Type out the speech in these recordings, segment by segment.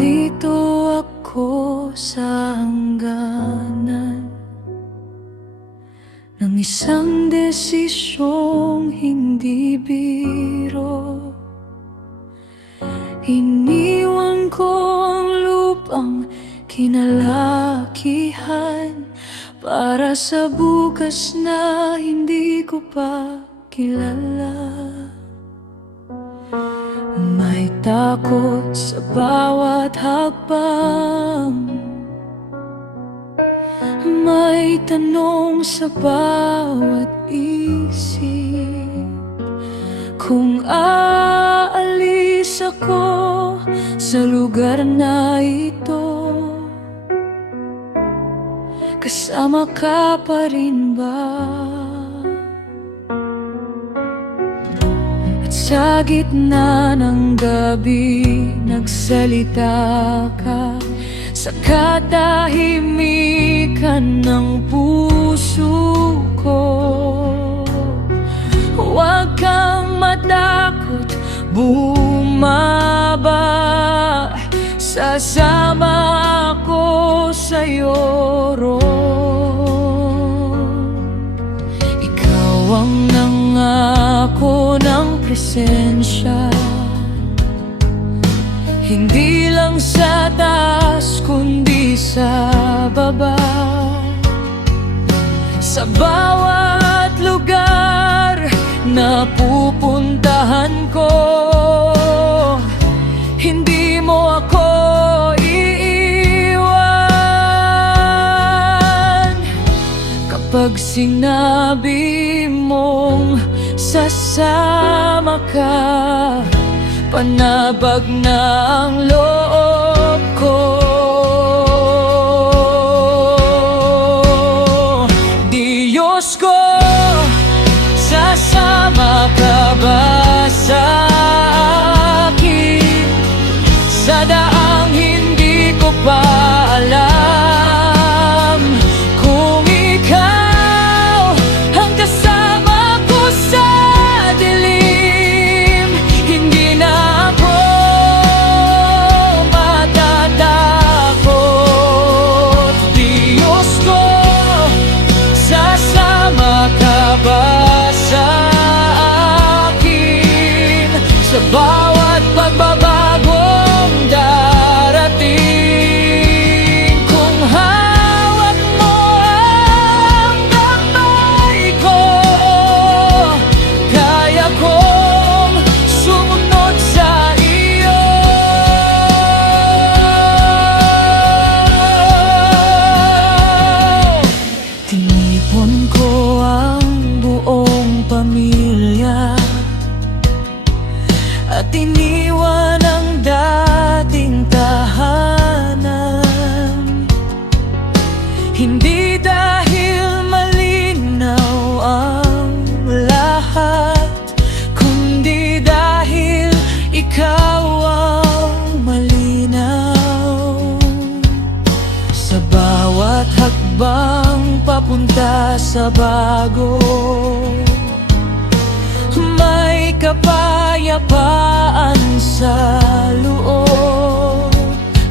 Nandito ako sa hangganan ng isang desisyong hindi biro. Iniwan ko ang lupang kinalakihan para sa bukas na hindi ko pa kilala. May takot sa bawat hakbang, may tanong sa bawat isip. Kung aalis ako sa lugar na ito, kasama ka pa rin ba? At sa gitna ng gabi nagsalita ka sa katahimikan ng puso ko. Huwag kang matakot bumaba, sasama ako sa'yo roon. Ikaw ang nangako ng presensya, hindi lang sa taas kundi sa baba. Sa bawat lugar na pupuntahan ko, hindi mo ako iiwan. Kapag sinabi mong sasama ka, panabag na ang loob ko. Diyos ko, sasama ka ba sa akin sa daang hindi ko pa alam? Kung ikaw ang kasama ko sa dilim, hindi na ako matatakot. Diyos ko, sasama ka ba sa akin sa bawat pagbabagong darating? Kung hawak mo ang kamay ko, kaya kong sumunod sa iyo. Tinipon ko ang buong pamilya at iniwan ang dating tahanan, hindi dahil malinaw ang lahat, kundi dahil ikaw ang malinaw. Sa bawat hakbang papunta sa bago, may kapayapaan sa loob.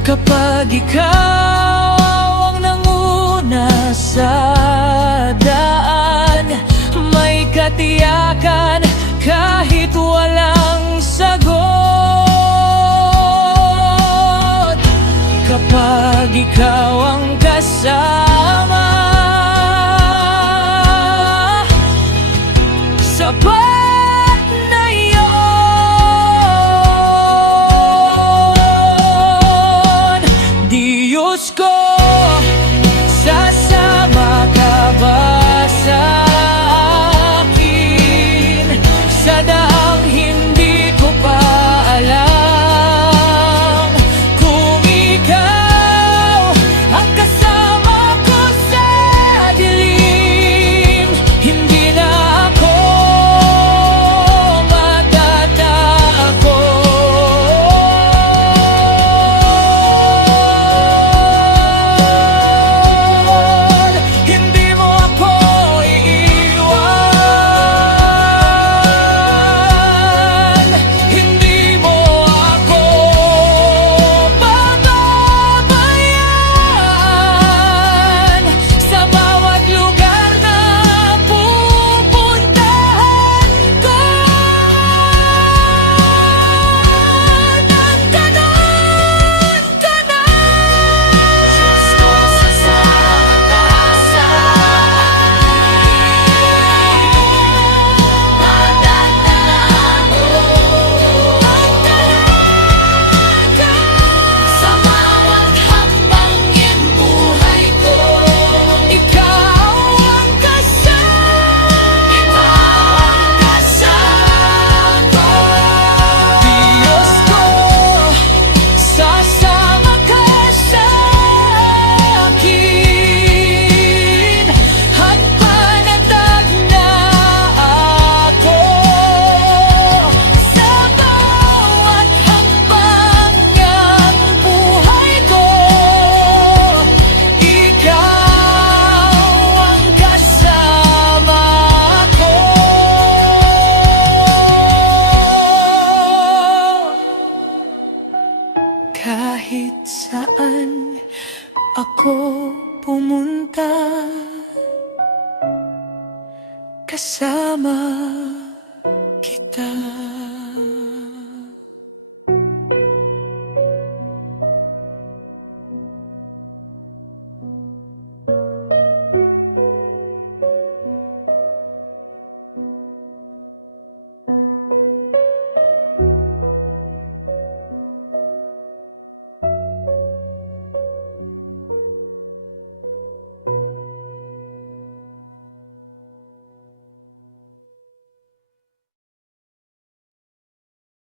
Kapag ikaw ang nanguna sa daan, may katiyakan kahit walang sagot. Kapag ikaw ang kasama, sapat na yun. Diyos ko, sasama ka ba sa akin sa daang hindi ko pa alam? Kung ikaw ang kasama ko sa dilim, hindi na ako matatakot. kahit saan ako pumunta, kasama kita.